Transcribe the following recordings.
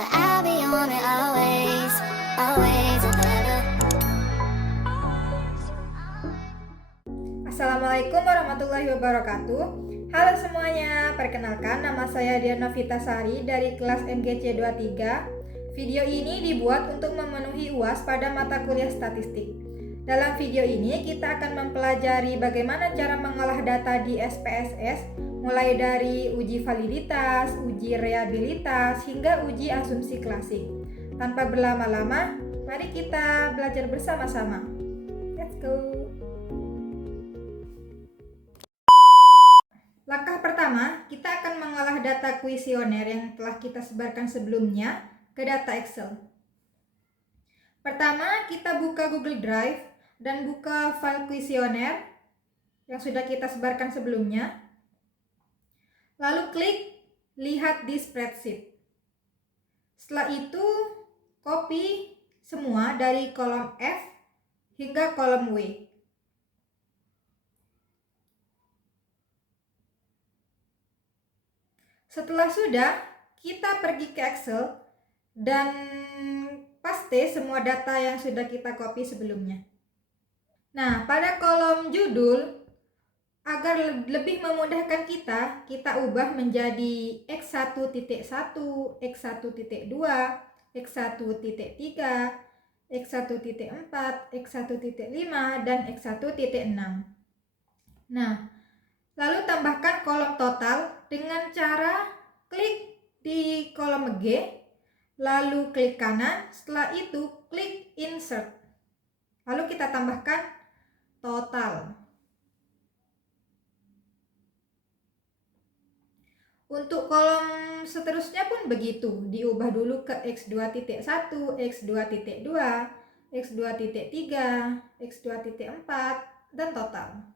but I'll be on it always, always and ever. Assalamualaikum warahmatullahi wabarakatuh. Halo semuanya, perkenalkan nama saya Diana Vitasari dari kelas MGC 23. Video ini dibuat untuk memenuhi UAS pada mata kuliah statistik. Dalam video ini kita akan mempelajari bagaimana cara mengolah data di SPSS, mulai dari uji validitas, uji reliabilitas, hingga uji asumsi klasik. Tanpa berlama-lama, mari kita belajar bersama-sama. Let's go! Langkah pertama, kita akan mengolah data kuesioner yang telah kita sebarkan sebelumnya ke data Excel. Pertama, kita buka Google Drive dan buka file kuesioner yang sudah kita sebarkan sebelumnya. Lalu klik lihat di spreadsheet. Setelah itu, copy semua dari kolom F hingga kolom W. Setelah sudah, kita pergi ke Excel dan paste semua data yang sudah kita copy sebelumnya. Nah, pada kolom judul, agar lebih memudahkan kita ubah menjadi X1.1, X1.2, X1.3, X1.4, X1.5, dan X1.6. Nah, lalu tambahkan kolom total dengan cara klik di kolom G, lalu klik kanan, setelah itu klik insert. Lalu kita tambahkan total. Untuk kolom seterusnya pun begitu, diubah dulu ke X2.1, X2.2, X2.3, X2.4, dan total.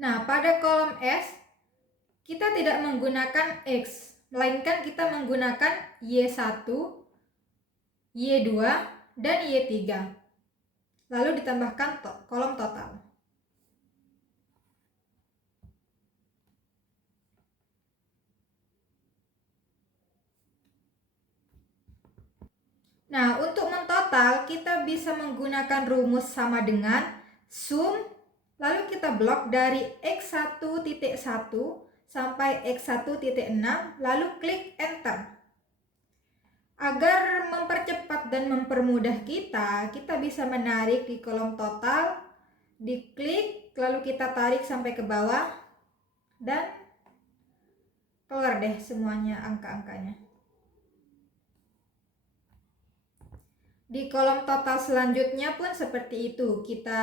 Nah, pada kolom S, kita tidak menggunakan X, melainkan kita menggunakan Y1, Y2, dan Y3. Lalu ditambahkan kolom total. Nah, untuk mentotal, kita bisa menggunakan rumus sama dengan sum, lalu kita blok dari X1.1 sampai X1.6, lalu klik enter. Agar mempercepat dan mempermudah kita bisa menarik di kolom total, diklik, lalu kita tarik sampai ke bawah, dan keluar deh semuanya angka-angkanya. Di kolom total selanjutnya pun seperti itu, kita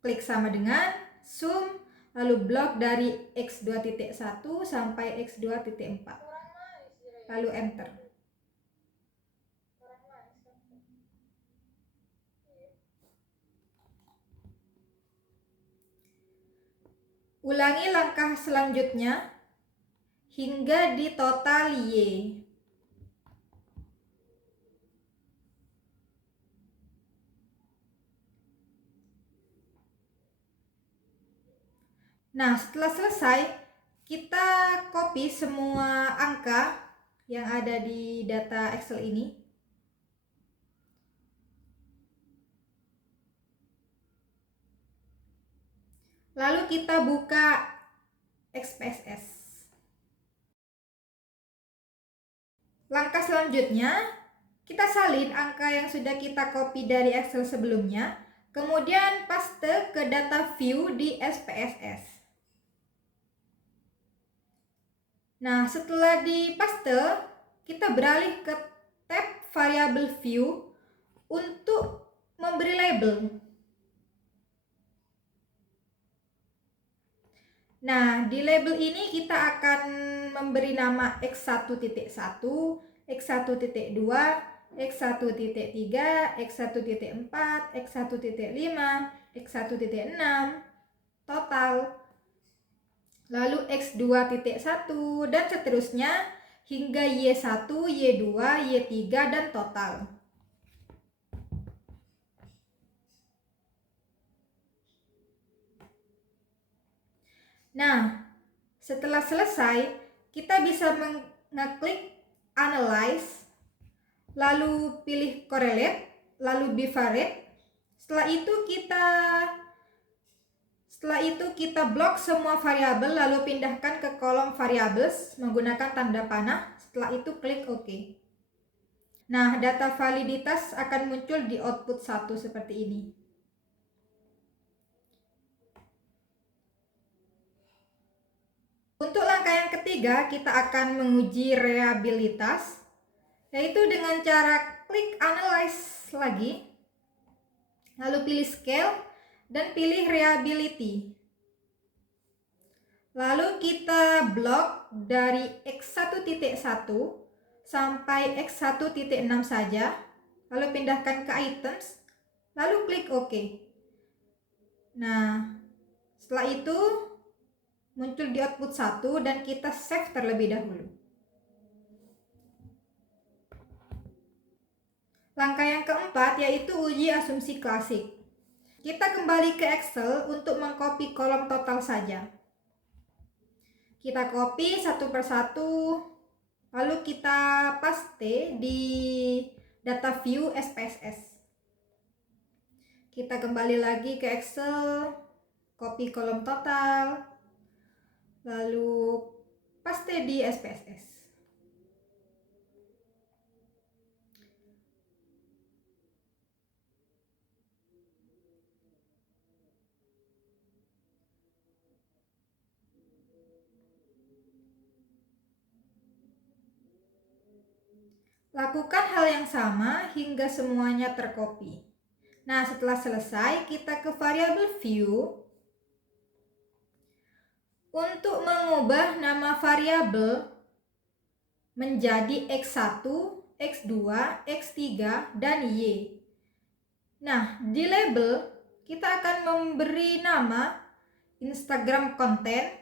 klik sama dengan sum, lalu blok dari X2.1 sampai X2.4, lalu enter. Ulangi langkah selanjutnya hingga di total Y. Nah, setelah selesai, kita copy semua angka yang ada di data Excel ini. Lalu kita buka SPSS. Langkah selanjutnya, kita salin angka yang sudah kita copy dari Excel sebelumnya, kemudian paste ke data view di SPSS. Nah, setelah dipaste, kita beralih ke tab variable view untuk memberi label. Nah, di label ini kita akan memberi nama X1.1, X1.2, X1.3, X1.4, X1.5, X1.6, total, lalu X2.1 dan seterusnya hingga Y1, Y2, Y3, dan total. Nah, setelah selesai, kita bisa mengeklik Analyze, lalu pilih Correlate, lalu Bivariate. Setelah itu kita blok semua variabel, lalu pindahkan ke kolom variables menggunakan tanda panah. Setelah itu klik OK. Nah, data validitas akan muncul di output 1 seperti ini. Untuk langkah yang ketiga, kita akan menguji reliabilitas, yaitu dengan cara klik Analyze lagi, lalu pilih Scale, dan pilih Reliability. Lalu kita blok dari X1.1 sampai X1.6 saja, lalu pindahkan ke Items, lalu klik OK. Nah, setelah itu muncul di output 1 dan kita save terlebih dahulu. Langkah yang keempat yaitu uji asumsi klasik. Kita kembali ke Excel untuk mengcopy kolom total saja. Kita copy satu persatu, lalu kita paste di data view SPSS. Kita kembali lagi ke Excel, copy kolom total, lalu paste di SPSS. Lakukan hal yang sama hingga semuanya tercopy. Nah, setelah selesai, kita ke variabel view. Untuk mengubah nama variabel menjadi X1, X2, X3, dan Y. Nah, di label kita akan memberi nama Instagram content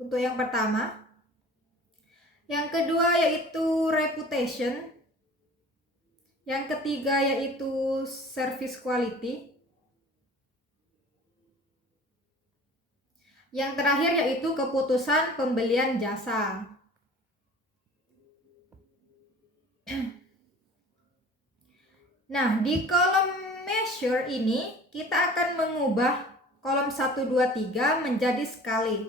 untuk yang pertama. Yang kedua yaitu reputation. Yang ketiga yaitu service quality. Yang terakhir yaitu keputusan pembelian jasa. Nah, di kolom measure ini kita akan mengubah kolom 1, 2, 3 menjadi skala.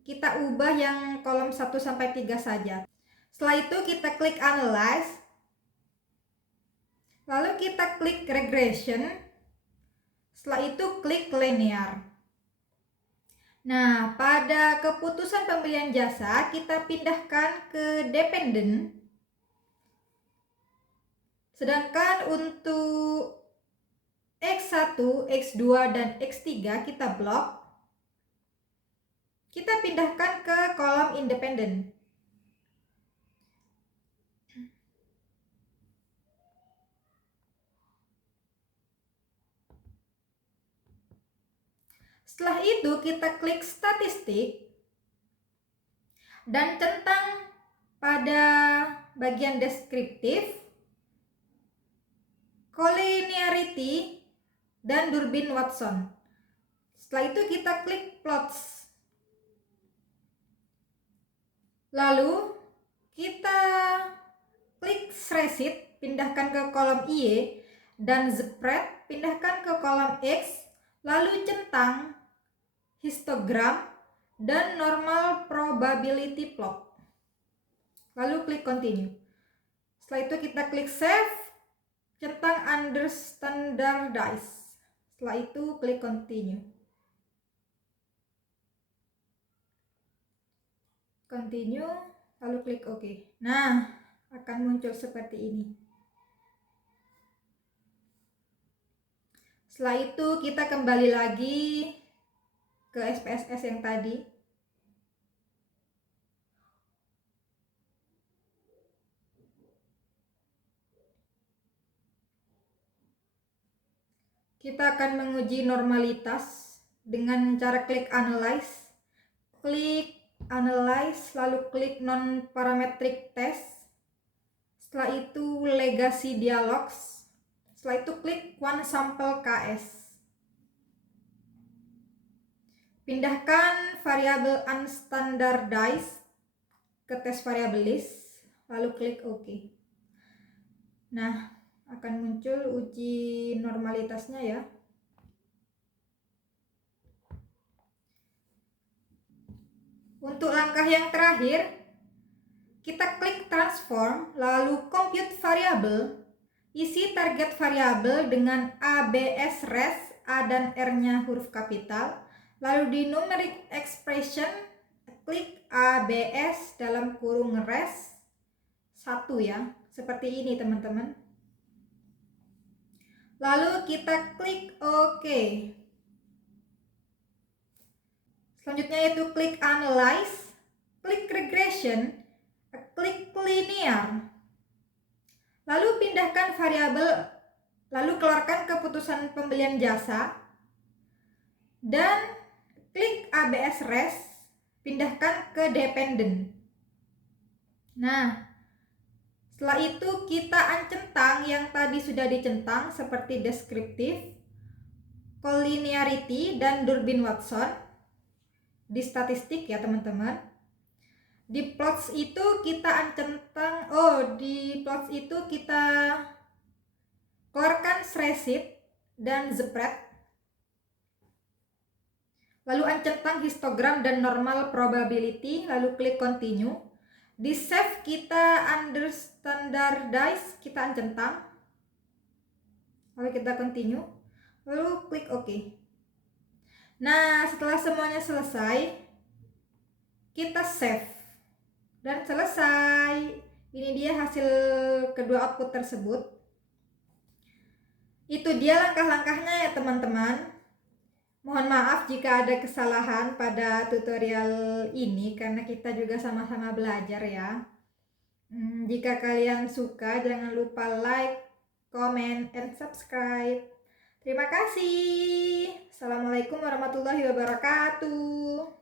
Kita ubah yang kolom 1 sampai 3 saja. Setelah itu kita klik Analyze. Lalu kita klik Regression. Setelah itu klik Linear. Nah, pada keputusan pembelian jasa kita pindahkan ke Dependent. Sedangkan untuk X1, X2, dan X3 kita blok. Kita pindahkan ke kolom Independent. Setelah itu kita klik Statistik dan centang pada bagian deskriptif, collinearity, dan Durbin Watson. Setelah itu kita klik Plots. Lalu kita klik Spreadsheet, pindahkan ke kolom Y, dan Spread pindahkan ke kolom X, lalu centang histogram dan normal probability plot. Lalu klik Continue. Setelah itu kita klik Save, centang Under Standardize. Setelah itu klik Continue. Continue, lalu klik OK. Nah, akan muncul seperti ini. Setelah itu kita kembali lagi ke SPSS yang tadi. Kita akan menguji normalitas dengan cara klik Analyze, klik analyze, lalu klik non-parametric test. Setelah itu legacy dialogs. Setelah itu klik one sample KS. Pindahkan variabel unstandardized ke tes variabel list, lalu klik OK. Nah, akan muncul uji normalitasnya ya. Untuk langkah yang terakhir, kita klik transform, lalu compute variable, isi target variabel dengan A, B, S, res, A dan R-nya huruf kapital, lalu di numeric expression, klik A, B, S dalam kurung res 1 ya, seperti ini teman-teman. Lalu kita klik OK. Selanjutnya yaitu klik analyze, klik regression, klik linear. Lalu pindahkan variabel, lalu keluarkan keputusan pembelian jasa dan klik ABS res, pindahkan ke dependent. Nah, setelah itu kita uncentang yang tadi sudah dicentang seperti deskriptif, collinearity dan Durbin-Watson di statistik ya teman-teman. Di plots itu kita uncentang, di plots itu kita keluarkan spreadsheet dan spread. Lalu uncentang histogram dan normal probability, lalu klik continue. Di save kita understandardize, kita uncentang. Lalu kita continue, lalu klik OK. Nah, setelah semuanya selesai, kita save dan selesai. Ini dia hasil kedua output tersebut. Itu dia langkah-langkahnya ya teman-teman. Mohon maaf jika ada kesalahan pada tutorial ini karena kita juga sama-sama belajar ya. Jika kalian suka, jangan lupa like, comment, and subscribe. Terima kasih. Assalamualaikum warahmatullahi wabarakatuh.